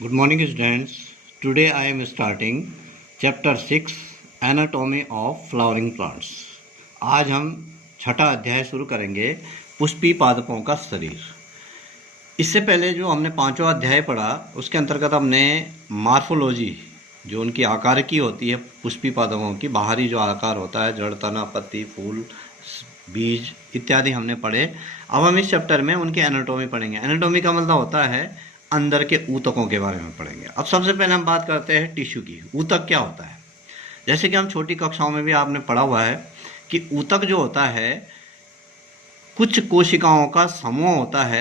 Good morning, students. Today I am starting chapter 6 Anatomy of Flowering Plants. आज हम छठा अध्याय शुरू करेंगे पुष्पी पादपों का शरीर। इससे पहले जो हमने पांचवा अध्याय पढ़ा उसके अंतर्गत हमने मार्फोलॉजी जो उनकी आकार की होती है पुष्पी पादपों की बाहरी जो आकार होता है जड़ तना पत्ती फूल बीज इत्यादि हमने पढ़े। अब हम इस चैप्टर में उनकी एनाटॉमी पढ़ेंगे। एनाटॉमी का मतलब होता है अंदर के ऊतकों के बारे में पढ़ेंगे। अब सबसे पहले हम बात करते हैं टिश्यू की। ऊतक क्या होता है? जैसे कि हम छोटी कक्षाओं में भी आपने पढ़ा हुआ है कि ऊतक जो होता है कुछ कोशिकाओं का समूह होता है।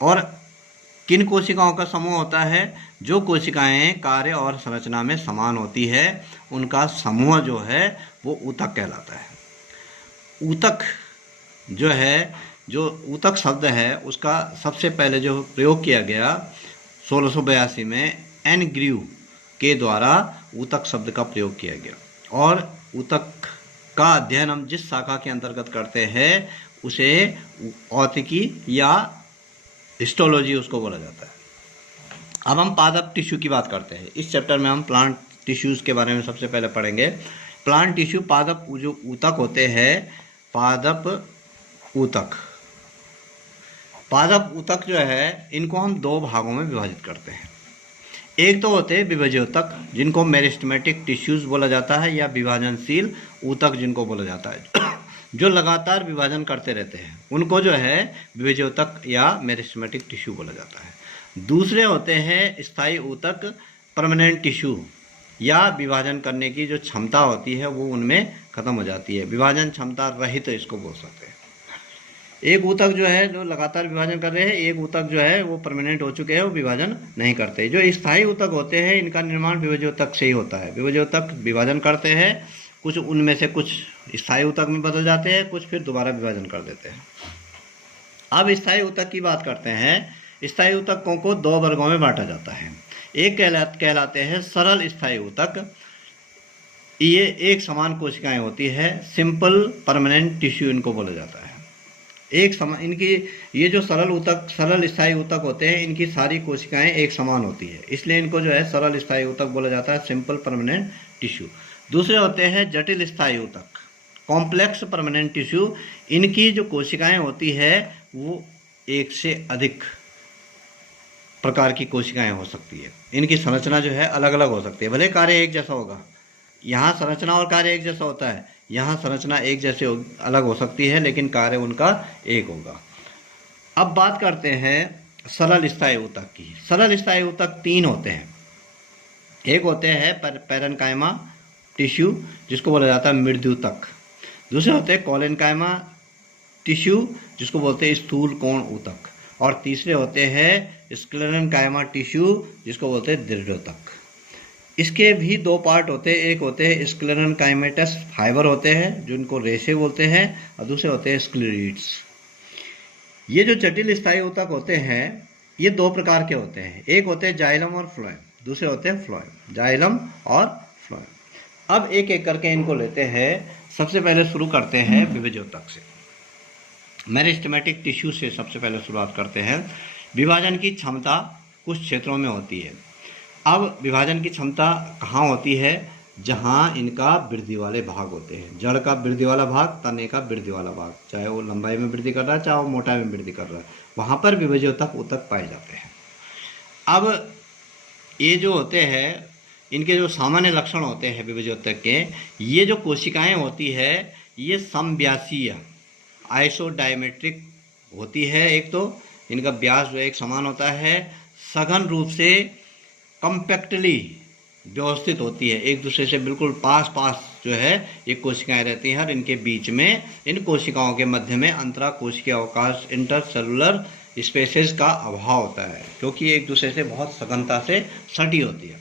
और किन कोशिकाओं का समूह होता है? जो कोशिकाएं कार्य और संरचना में समान होती है उनका समूह जो है वो ऊतक कहलाता है। ऊतक जो है, जो ऊतक शब्द है उसका सबसे पहले जो प्रयोग किया गया 1682 में एन ग्रीव के द्वारा ऊतक शब्द का प्रयोग किया गया। और ऊतक का अध्ययन हम जिस शाखा के अंतर्गत करते हैं उसे औतिकी या हिस्टोलॉजी उसको बोला जाता है। अब हम पादप टिश्यू की बात करते हैं। इस चैप्टर में हम प्लांट टिश्यूज़ के बारे में सबसे पहले पढ़ेंगे। प्लांट टिश्यू पादप जो ऊतक होते हैं, पादप ऊतक। पादप ऊतक जो है इनको हम दो भागों में विभाजित करते हैं। एक तो होते हैं विभाज्य ऊतक जिनको मेरिस्टेमेटिक टिश्यूज बोला जाता है या विभाजनशील ऊतक जिनको बोला जाता है, जो लगातार विभाजन करते रहते हैं उनको जो है विभाज्य ऊतक या मेरिस्टेमेटिक टिश्यू बोला जाता है। दूसरे होते हैं स्थायी ऊतक, परमानेंट टिश्यू, या विभाजन करने की जो क्षमता होती है वो उनमें खत्म हो जाती है, विभाजन क्षमता रहित इसको बोल सकते हैं। एक ऊतक जो है जो लगातार विभाजन कर रहे हैं, एक ऊतक जो है वो परमानेंट हो चुके हैं, वो विभाजन नहीं करते। जो स्थायी ऊतक होते हैं इनका निर्माण विभाज्य ऊतक से ही होता है। विभाज्य ऊतक विभाजन करते हैं, कुछ उनमें से कुछ स्थायी ऊतक में बदल जाते हैं, कुछ फिर दोबारा विभाजन कर देते हैं। अब स्थायी ऊतक की बात करते हैं। स्थायी ऊतकों को दो वर्गों में बांटा जाता है। एक कहलाते हैं सरल स्थायी ऊतक। ये एक समान कोशिकाएं होती है, सिंपल परमानेंट टिश्यू इनको बोला जाता है। एक समान इनकी ये जो सरल स्थायी ऊतक होते हैं इनकी सारी कोशिकाएं एक समान होती है, इसलिए इनको जो है सरल स्थायी ऊतक बोला जाता है, सिंपल परमानेंट टिश्यू। दूसरे होते हैं जटिल स्थायी ऊतक, कॉम्प्लेक्स परमानेंट टिश्यू। इनकी जो कोशिकाएं होती है वो एक से अधिक प्रकार की कोशिकाएं हो सकती है। इनकी संरचना जो है अलग अलग हो सकती है, भले कार्य एक जैसा होगा। यहाँ संरचना और कार्य एक जैसा होता है, यहाँ संरचना एक जैसे अलग हो सकती है लेकिन कार्य उनका एक होगा। अब बात करते हैं सरल स्थायी ऊतक की। सरल स्थायी ऊतक तीन होते हैं। एक होते हैं पैरेन्काइमा टिश्यू जिसको बोला जाता है मृदुतक। दूसरे होते हैं कोलेनकाइमा टिश्यू जिसको बोलते हैं स्थूल कोण ऊतक। और तीसरे होते हैं स्क्लेरेन्काइमा टिश्यू जिसको बोलते हैं दृढ़ोतक। इसके भी दो पार्ट होते हैं। एक होते हैं स्क्लेरेन्काइमेटस फाइबर होते हैं जिनको रेशे बोलते हैं, और दूसरे होते हैं स्क्लेरिड्स। ये जो जटिल स्थायी ऊतक होते हैं ये दो प्रकार के होते हैं। एक होते हैं जाइलम और फ्लोएम, दूसरे होते हैं फ्लोएम। जाइलम और फ्लोएम। अब एक एक करके इनको लेते हैं। सबसे पहले शुरू करते हैं विभाज्य ऊतक से, मेरिस्टेमेटिक टिश्यू से सबसे पहले शुरुआत करते हैं। विभाजन की क्षमता कुछ क्षेत्रों में होती है। अब विभाजन की क्षमता कहाँ होती है? जहाँ इनका वृद्धि वाले भाग होते हैं। जड़ का वृद्धि वाला भाग, तने का वृद्धि वाला भाग, चाहे वो लंबाई में वृद्धि कर रहा है चाहे वो मोटाई में वृद्धि कर रहा है, वहाँ पर विभाज्य ऊतक पाए जाते हैं। अब ये जो होते हैं इनके जो सामान्य लक्षण होते हैं विभाज्य ऊतक के, ये जो कोशिकाएं होती है ये समव्यासीय आइसोडायमेट्रिक होती है। एक तो इनका व्यास जो एक समान होता है, सघन रूप से कम्पैक्टली व्यवस्थित होती है, एक दूसरे से बिल्कुल पास पास जो है ये कोशिकाएं रहती हैं। और इनके बीच में इन कोशिकाओं के मध्य में अंतरा कोशिकीय अवकाश इंटरसेलुलर स्पेसेस का अभाव होता है क्योंकि एक दूसरे से बहुत सघनता से सटी होती है।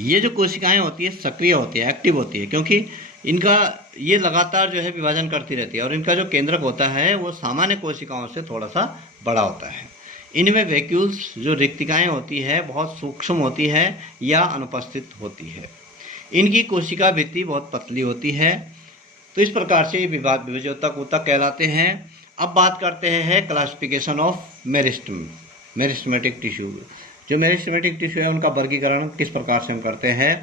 ये जो कोशिकाएं होती है सक्रिय होती है, एक्टिव होती है, क्योंकि इनका ये लगातार जो है विभाजन करती रहती है। और इनका जो केंद्रक होता है वो सामान्य कोशिकाओं से थोड़ा सा बड़ा होता है। इनमें वैक्यूल्स जो रिक्तिकाएं होती है बहुत सूक्ष्म होती है या अनुपस्थित होती है। इनकी कोशिका भित्ति बहुत पतली होती है। तो इस प्रकार से विभाज्य ऊतक कहलाते हैं। अब बात करते हैं क्लासिफिकेशन ऑफ मेरिस्टेमेटिक टिश्यू। जो मेरिस्टेमेटिक टिश्यू है उनका वर्गीकरण किस प्रकार से हम करते हैं।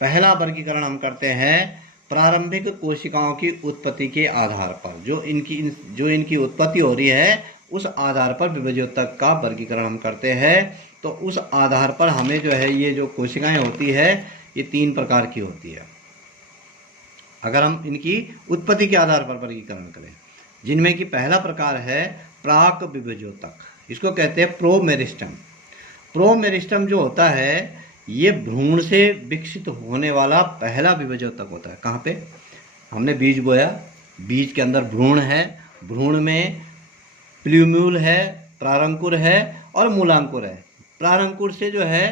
पहला वर्गीकरण हम करते हैं प्रारंभिक कोशिकाओं की उत्पत्ति के आधार पर, जो इनकी उत्पत्ति हो रही है उस आधार पर विभज्योतक का वर्गीकरण हम करते हैं। तो उस आधार पर हमें जो है ये जो कोशिकाएं होती है ये 3 प्रकार की होती है अगर हम इनकी उत्पत्ति के आधार पर वर्गीकरण करें, जिनमें कि पहला प्रकार है प्राक विभज्योतक, इसको कहते हैं प्रोमेरिस्टम। प्रोमेरिस्टम जो होता है ये भ्रूण से विकसित होने वाला पहला विभज्योतक होता है। कहाँ पे हमने बीज बोया, बीज के अंदर भ्रूण है, भ्रूण में प्ल्यूम्यूल है, प्रारंकुर है और मूलांकुर है। प्रारंकुर से जो है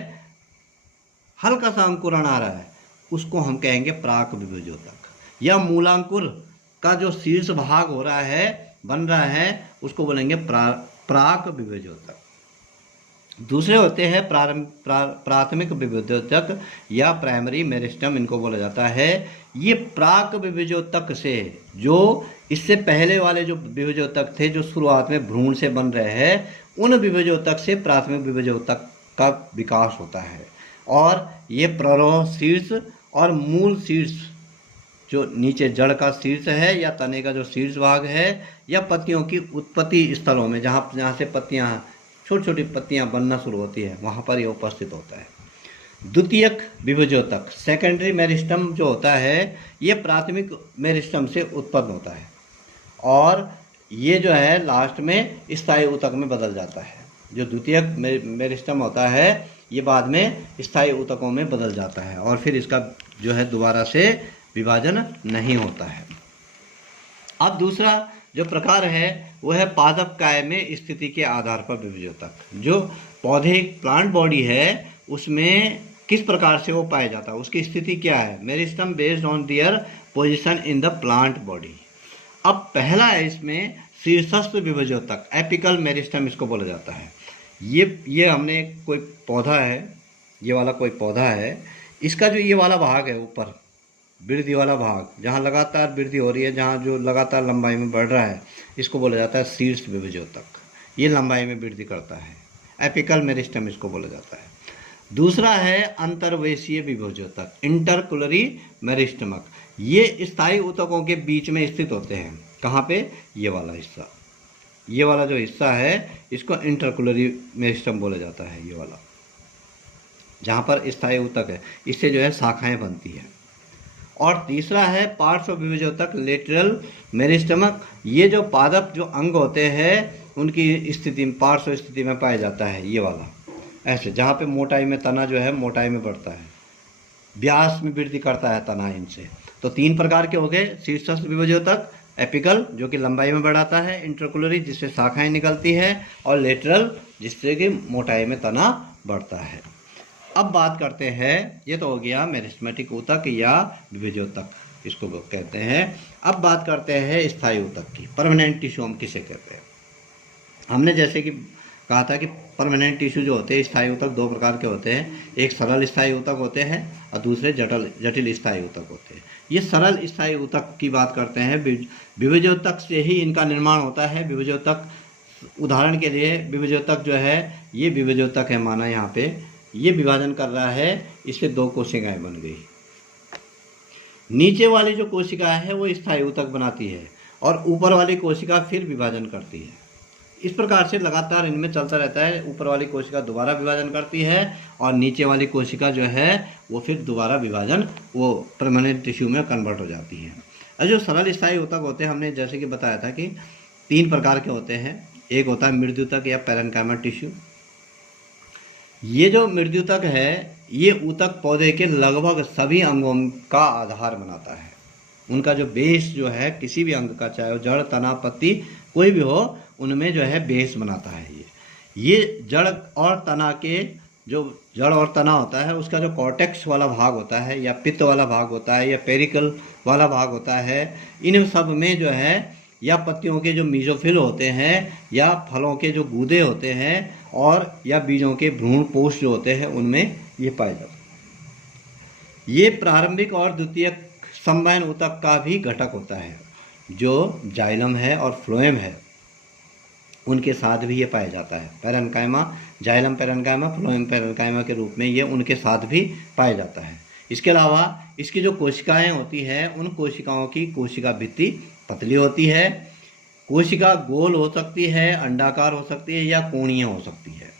हल्का सा अंकुरण आ रहा है उसको हम कहेंगे प्राक विभज्योतक, या मूलांकुर का जो शीर्ष भाग हो रहा है बन रहा है उसको बोलेंगे प्राक विभज्योतक। दूसरे होते हैं प्राथमिक विभज्योतक या प्राइमरी मेरिस्टम, इनको बोला जाता है। ये प्राक विभज्योतक से जो इससे पहले वाले जो विभज्योतक थे जो शुरुआत में भ्रूण से बन रहे हैं, उन विभज्योतक से प्राथमिक विभज्योतक का विकास होता है। और ये प्ररोह शीर्ष और मूल शीर्ष, जो नीचे जड़ का शीर्ष है या तने का जो शीर्ष भाग है, या पत्तियों की उत्पत्ति स्थलों में जहाँ से पत्तियाँ छोटी छोटी पत्तियाँ बनना शुरू होती है वहाँ पर यह उपस्थित होता है। द्वितीयक विभज्योतक सेकेंडरी मेरिस्टम जो होता है ये प्राथमिक मेरिस्टम से उत्पन्न होता है और ये जो है लास्ट में स्थायी ऊतक में बदल जाता है। जो द्वितीयक मेरिस्टम होता है ये बाद में स्थायी ऊतकों में बदल जाता है और फिर इसका जो है दोबारा से विभाजन नहीं होता है। अब दूसरा जो प्रकार है वो है पादप काय में स्थिति के आधार पर विभज्योतक। जो पौधे प्लांट बॉडी है उसमें किस प्रकार से वो पाया जाता है, उसकी स्थिति क्या है। Meristem based on their position in the plant body. अब पहला है इसमें शीर्षस्थ विभज्योतक, एपिकल मेरिस्टम इसको बोला जाता है। ये हमने कोई पौधा है, ये वाला कोई पौधा है, इसका जो ये वाला भाग है ऊपर वृद्धि वाला भाग जहाँ लगातार वृद्धि हो रही है, जहाँ जो लगातार लंबाई में बढ़ रहा है, इसको बोला जाता है शीर्ष विभज्योतक। ये लंबाई में वृद्धि करता है, एपिकल मेरिस्टम इसको बोला जाता है। दूसरा है अंतर्वेशीय विभज्योतक, इंटरकुलरी मेरिस्टमक। ये स्थायी ऊतकों के बीच में स्थित होते हैं। कहाँ पे, ये वाला हिस्सा, ये वाला जो हिस्सा है इसको इंटरकुलरी मेरिस्टम बोला जाता है। ये वाला जहाँ पर स्थायी ऊतक है इससे जो है शाखाएं बनती है। और तीसरा है पार्श्व विभज्योतक, लेटरल मेरिस्टमक। ये जो पादप जो अंग होते हैं उनकी स्थिति पार्श्व स्थिति में पाया जाता है। ये वाला ऐसे जहाँ पे मोटाई में तना जो है मोटाई में बढ़ता है, व्यास में वृद्धि करता है तना इनसे। तो 3 प्रकार के हो गए, शीर्षस्थ विभज्योतक, एपिकल जो कि लंबाई में बढ़ाता है, इंटरकुलरी जिससे शाखाएं निकलती है, और लेटरल जिससे कि मोटाई में तना बढ़ता है। अब बात करते हैं, ये तो हो गया मेरिस्टेमेटिक ऊतक या विभज्योतक इसको कहते हैं। अब बात करते हैं स्थायी ऊतक की, परमानेंट टिश्यू हम किसे कहते हैं। हमने जैसे कि कहा था कि परमानेंट टिश्यू जो होते हैं स्थायी ऊतक 2 प्रकार के होते हैं, एक सरल स्थायी ऊतक होते हैं और दूसरे जटिल स्थायी ऊतक होते हैं। ये सरल स्थायी ऊतक की बात करते हैं, विभज्योतक से ही इनका निर्माण होता है। विभज्योतक उदाहरण के लिए विभज्योतक जो है ये विभज्योतक है, माना यहाँ पे ये विभाजन कर रहा है, इससे 2 कोशिकाएं बन गई। नीचे वाली जो कोशिका है वो स्थायी ऊतक बनाती है और ऊपर वाली कोशिका फिर विभाजन करती है। इस प्रकार से लगातार इनमें चलता रहता है। ऊपर वाली कोशिका दोबारा विभाजन करती है और नीचे वाली कोशिका जो है वो फिर दोबारा विभाजन वो परमानेंट टिश्यू में कन्वर्ट हो जाती है। और जो सरल स्थायी ऊतक होते हैं हमने जैसे कि बताया था कि 3 प्रकार के होते हैं। एक होता है मृद्युतक या पैरेन्काइमल टिश्यू। ये जो मृद्युतक है ये ऊतक पौधे के लगभग सभी अंगों का आधार बनाता है। उनका जो बेस जो है किसी भी अंग का, चाहे वो जड़, तना, पत्ती कोई भी हो, उनमें जो है बेस बनाता है। ये जड़ और तना के जो जड़ और तना होता है उसका जो कॉर्टेक्स वाला भाग होता है या पित्त वाला भाग होता है या पेरिकल वाला भाग होता है, इन सब में जो है या पत्तियों के जो मीजोफिल होते हैं या फलों के जो गूदे होते हैं और या बीजों के भ्रूण पोष जो होते हैं उनमें ये पाए जाते हैं। ये प्रारंभिक और द्वितीयक संवहन ऊतक का भी घटक होता है जो जाइलम है और फ्लोएम है। उनके साथ भी ये पाया जाता है। Parenchyma, xylem parenchyma, phloem parenchyma के रूप में ये उनके साथ भी पाया जाता है। इसके अलावा इसकी जो कोशिकाएं होती है, उन कोशिकाओं की कोशिका भित्ति पतली होती है। कोशिका गोल हो सकती है, अंडाकार हो सकती है या कोणीय हो सकती है।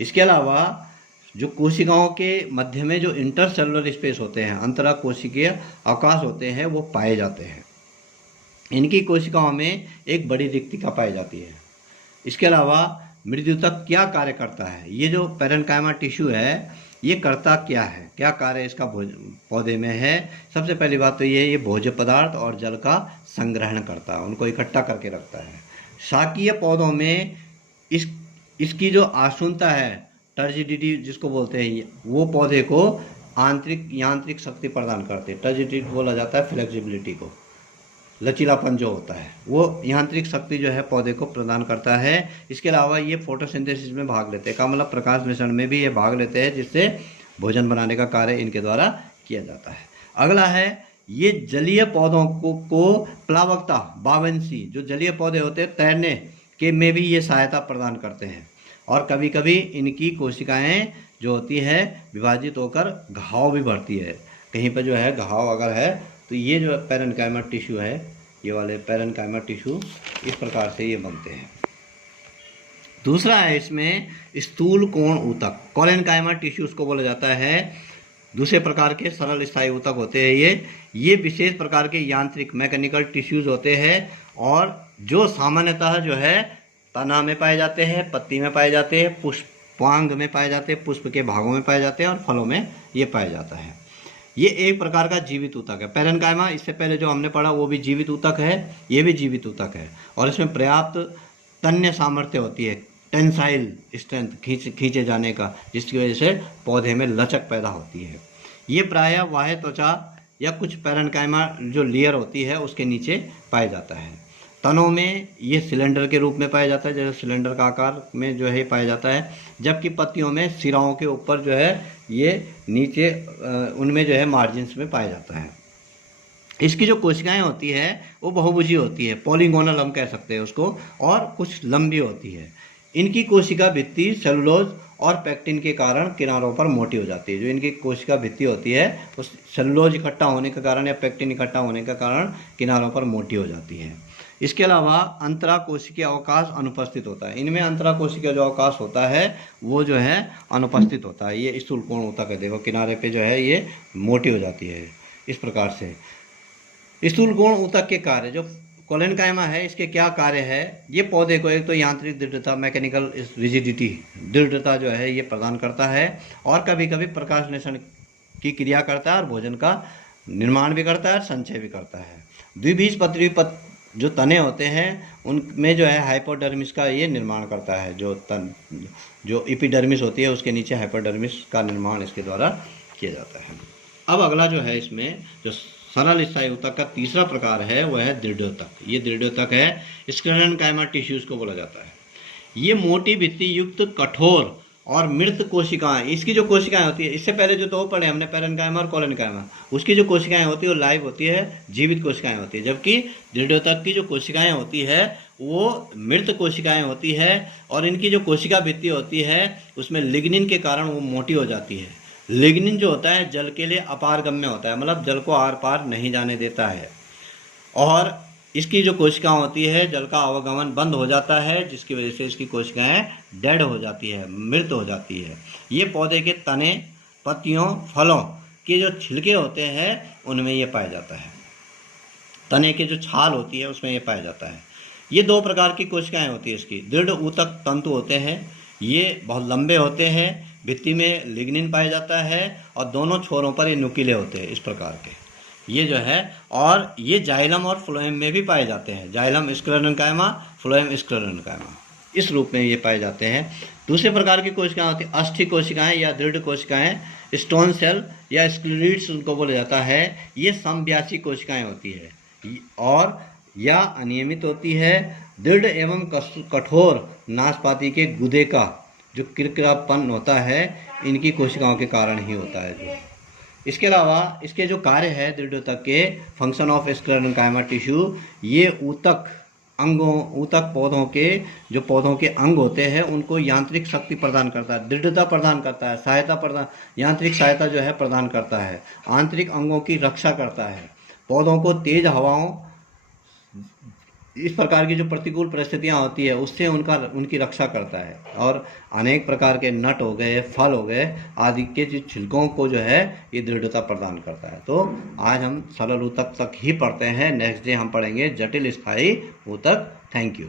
इसके अलावा जो कोशिकाओं के मध्य में जो इंटरसेलुलर स्पेस होते हैं, अंतरा कोशिकीय अवकाश होते हैं, वो पाए जाते हैं। इनकी कोशिकाओं में एक बड़ी रिक्तिका पाई जाती है। इसके अलावा मृद्युतक क्या कार्य करता है? ये जो पैरेन्काइमा टिश्यू है, ये करता क्या है, क्या कार्य इसका पौधे में है? सबसे पहली बात तो ये भोज्य पदार्थ और जल का संग्रहण करता है, उनको इकट्ठा करके रखता है। शाकीय पौधों में इसकी जो आशुनता है, टर्जिडिटी जिसको बोलते हैं, वो पौधे को यांत्रिक शक्ति प्रदान करते हैं। टर्जिडिटी बोला जाता है फ्लेक्सिबिलिटी को, लचीलापन जो होता है, वो यांत्रिक शक्ति जो है पौधे को प्रदान करता है। इसके अलावा ये फोटोसिंथेसिस में भाग लेते हैं, का मतलब प्रकाश मिश्रण में भी ये भाग लेते हैं, जिससे भोजन बनाने का कार्य इनके द्वारा किया जाता है। अगला है, ये जलीय पौधों को प्लावकता, बावेंसी, जो जलीय पौधे होते हैं तैरने के में भी ये सहायता प्रदान करते हैं। और कभी कभी इनकी कोशिकाएं जो होती है विभाजित होकर घाव भी भरती है। कहीं पर जो है घाव अगर है तो ये जो पैरेन्काइमा टिश्यू है, ये वाले पैरेन्काइमा टिश्यू इस प्रकार से ये बनते हैं। दूसरा है इसमें स्थूल कोण ऊतक, कोलेनकाइमा टिश्यू उसको बोला जाता है। दूसरे प्रकार के सरल स्थायी ऊतक होते हैं ये विशेष प्रकार के यांत्रिक मैकेनिकल टिश्यूज होते हैं, और जो सामान्यतः जो है तना में पाए जाते हैं, पत्ती में पाए जाते हैं, पुष्पांग में पाए जाते हैं, पुष्प के भागों में पाए जाते हैं, और फलों में ये पाया जाता है। ये एक प्रकार का जीवित ऊतक है। पैरेन्काइमा, इससे पहले जो हमने पढ़ा वो भी जीवित ऊतक है, ये भी जीवित ऊतक है, और इसमें पर्याप्त तन्य सामर्थ्य होती है, टेंसाइल स्ट्रेंथ, खींचे जाने का, जिसकी वजह से पौधे में लचक पैदा होती है। ये प्रायः बाह्य त्वचा या कुछ पैरेन्काइमा जो लेयर होती है उसके नीचे पाया जाता है। तनों में ये सिलेंडर के रूप में पाया जाता है, जैसे सिलेंडर का आकार में जो है पाया जाता है, जबकि पत्तियों में सिराओं के ऊपर जो है ये नीचे उनमें जो है मार्जिन्स में पाया जाता है। इसकी जो कोशिकाएं होती है वो बहुभुजी होती है, पॉलीगोनल हम कह सकते हैं उसको, और कुछ लंबी होती है। इनकी कोशिका भित्ति सेलुलोज और पेक्टिन के कारण किनारों पर मोटी हो जाती है। जो इनकी कोशिका भित्ति होती है उस सेलुलोज इकट्ठा होने के कारण या पेक्टिन इकट्ठा होने के कारण किनारों पर मोटी हो जाती है। इसके अलावा अंतरा कोशिकीय अवकाश अनुपस्थित होता है। इनमें अंतरा कोशिकीय जो अवकाश होता है वो जो है अनुपस्थित होता है। ये स्थूल कोण ऊतक है, देखो किनारे पे जो है ये मोटी हो जाती है इस प्रकार से। स्थूल कोण ऊतक के कार्य, जो कोलेनकाइमा है इसके क्या कार्य है? ये पौधे को एक तो यांत्रिक दृढ़ता, मैकेनिकल रिजिडिटी, दृढ़ता जो है ये प्रदान करता है, और कभी कभी प्रकाश निषण की क्रिया करता है, और भोजन का निर्माण भी करता है और संचय भी करता है। द्विबीजपत्री जो तने होते हैं उनमें जो है हाइपोडर्मिस का ये निर्माण करता है। जो एपिडर्मिस होती है उसके नीचे हाइपोडर्मिस का निर्माण इसके द्वारा किया जाता है। अब अगला जो है इसमें जो सरल स्थायी ऊतक का तीसरा प्रकार है वह है दृढ़ोतक। ये दृढ़ोतक है, स्क्लेरेन्काइमा टिश्यूज को बोला जाता है। ये मोटी भित्ति युक्त कठोर और मृत कोशिकाएं, इसकी जो कोशिकाएं होती है, इससे पहले जो दो पढ़े हमने पैरेन्काइमा और कोलेनकाइमा, उसकी जो कोशिकाएं होती है वो लाइव होती है, जीवित कोशिकाएं होती है, जबकि दृढ़ोतक की जो कोशिकाएं होती है वो मृत कोशिकाएं होती है, और इनकी जो कोशिका भित्ति होती है उसमें लिग्निन के कारण वो मोटी हो जाती है। लिग्निन जो होता है जल के लिए अपारगम्य होता है, मतलब जल को आर पार नहीं जाने देता है, और इसकी जो कोशिकाएं होती है जल का अवगमन बंद हो जाता है, जिसकी वजह से इसकी कोशिकाएं डेड हो जाती है, मृत हो जाती है। ये पौधे के तने, पत्तियों, फलों के जो छिलके होते हैं उनमें ये पाया जाता है। तने की जो छाल होती है उसमें ये पाया जाता है। ये दो प्रकार की कोशिकाएं होती है इसकी। दृढ़ ऊतक तंतु होते हैं, ये बहुत लंबे होते हैं, भित्ति में लिग्निन पाया जाता है, और दोनों छोरों पर ये नुकीले होते हैं इस प्रकार के, ये जो है। और ये जाइलम और फ्लोएम में भी पाए जाते हैं। जाइलम स्क्लेरेन्काइमा, फ्लोएम स्क्लेरेन्काइमा, इस रूप में ये पाए जाते हैं। दूसरे प्रकार की कोशिकाएं होती हैं अस्थि कोशिकाएं या दृढ़ कोशिकाएं, स्टोन सेल या स्क्लेरोइड्स उनको बोला जाता है। ये समव्यासी कोशिकाएं होती है और या अनियमित होती है। दृढ़ एवं कठोर नाशपाती के गुदे का जो किरकिरापन होता है इनकी कोशिकाओं के कारण ही होता है। जो इसके अलावा इसके जो कार्य है दृढ़ोतक के, फंक्शन ऑफ स्क्लेरेन्काइमा टिश्यू, ये ऊतक अंगों ऊतक पौधों के जो पौधों के अंग होते हैं उनको यांत्रिक शक्ति प्रदान करता है, दृढ़ता प्रदान करता है, सहायता प्रदान यांत्रिक सहायता जो है प्रदान करता है, आंतरिक अंगों की रक्षा करता है, पौधों को तेज हवाओं इस प्रकार की जो प्रतिकूल परिस्थितियां होती है उससे उनकी रक्षा करता है, और अनेक प्रकार के नट हो गए, फल हो गए आदि के जो छिलकों को जो है ये दृढ़ता प्रदान करता है। तो आज हम सरल ऊतक तक ही पढ़ते हैं, नेक्स्ट डे हम पढ़ेंगे जटिल स्थायी ऊतक। Thank you.